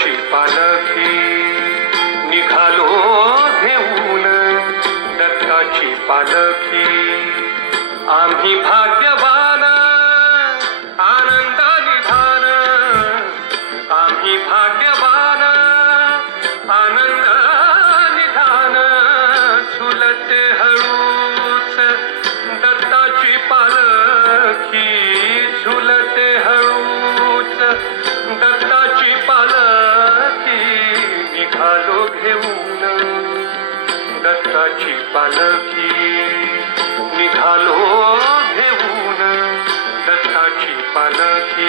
दत्ताची पालखी निघालो घेऊन दत्ताची पालखी आम्ही भाग्यवान आनंदाने धान आम्ही भाग्यवान आनंदाने धान झुलते हळूच दत्ताची पालखी झुलते हळूच दत्ताची पालखी निघालो घेऊन दत्ताची पालखी निघालो घेऊन दत्ताची पालखी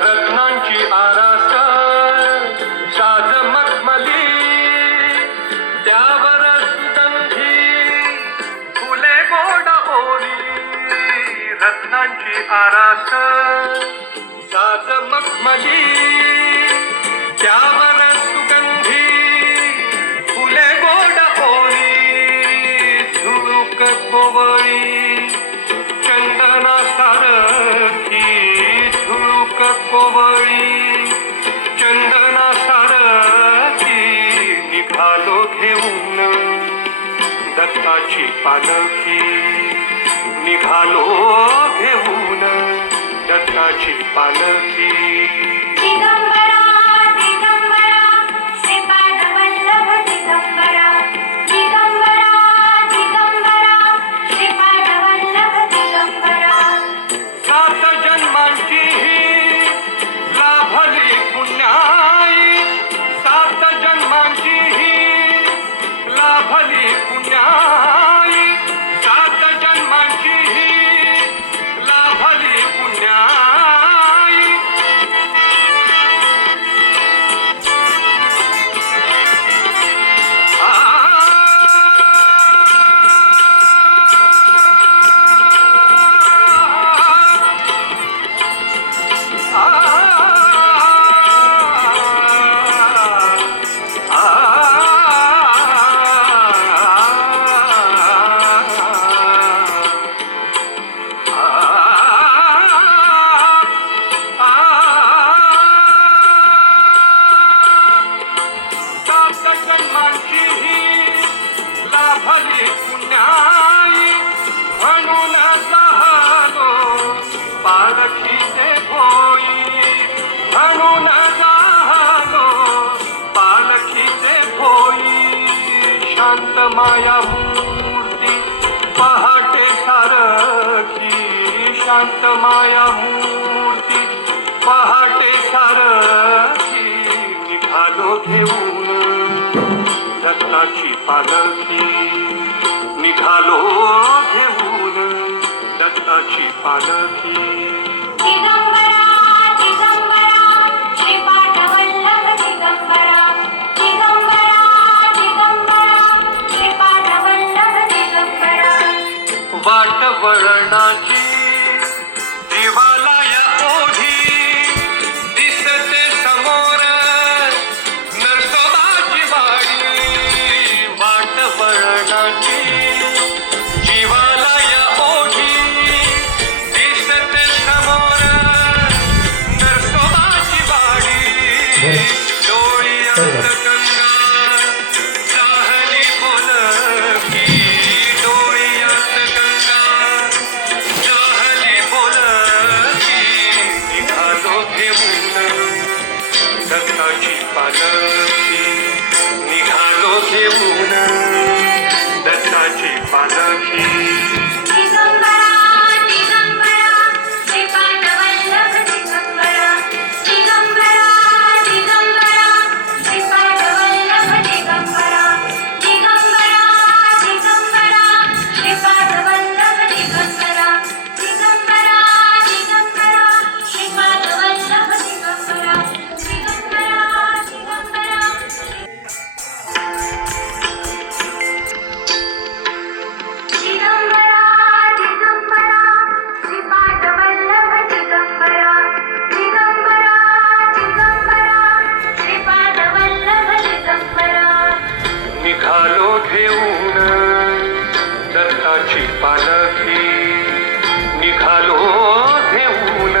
रत्नांची आरास साज मखमली त्यावर सुगंधी फुले गोड ओली रत्नांची आरास साज मखमली त्यावर सुगंधी फुले गोड ओली झुळूक कोवळी चंदना सारखी झुळूक कोवळी चंदना सारखी निघालो घेऊन दत्ताची पालखी निघालो घेऊन दत्ताची पालखी सात जन्मांची लाभली पुण्याई सात जन्मांची लाभली पुण्याई सात जन्मांची लाभली पुण्याई लाभली पुण्याई म्हणून झालो पालखीचे भोई म्हणून झालो पालखीचे भोई शांत माया मूर्ती पहाटे सारखी शांत माया मूर्ती पहाटे सारखी निघालो घेऊन दत्ताची पालखी निघालो घेऊन दत्ताची पालखी वाट वळणाची जीवाला या ओढी दिसते समोर नरसोबाची वाडी वाट वळणाची जीवाला या ओढी दिसते समोर नरसोबाची वाडी डोळ्यात गंगा जाहली बोलकी डोळ्यात गंगा जाहली बोलकी निघालो घेऊन दत्ताची पालखी निघालो घेऊन दत्ताची पालखी दिगंबरा दत्ताची पालखी निघालो घेऊन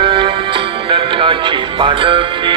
दत्ताची पालखी